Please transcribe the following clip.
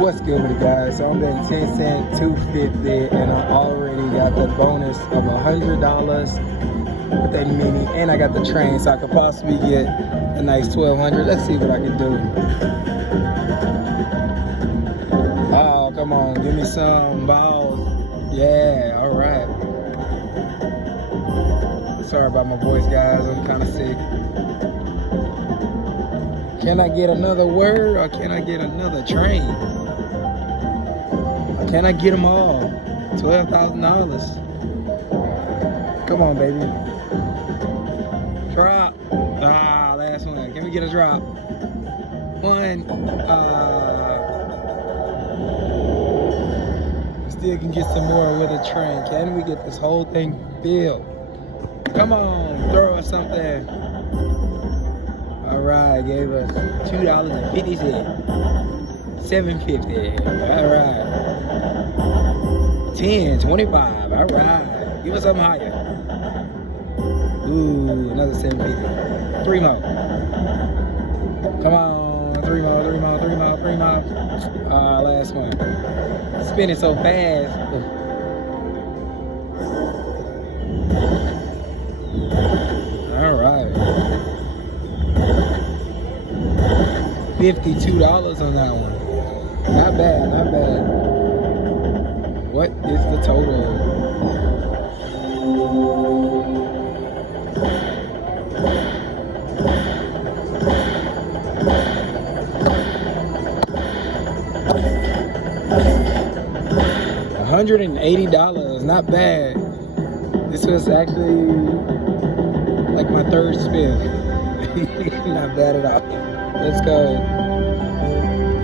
What's good with it, guys? So I'm betting 10 cent, 250, and I already got the bonus of $100 with that mini, and I got the train, so I could possibly get a nice 1200. Let's see what I can do. Oh, come on, give me some balls. Yeah, all right. Sorry about my voice, guys. I'm kind of sick. Can I get another word, or can I get another train? Can I get them all? $12,000. Come on, baby. Drop. Ah, last one. Can we get a drop? One. Still can get some more with a train. Can we get this whole thing filled? Come on, throw us something. All right, gave us $2.50. $7.50. All right. 10, 25. All right. Give us something higher. Ooh, another $7.50. 3 more. Come on, 3 more, 3 more, 3 more, 3 more. Last one. Spinning so fast. All right. $52 on that one. Not bad, not bad. What is the total? $180, not bad. This was actually like my third spin. Not bad at all. Let's go.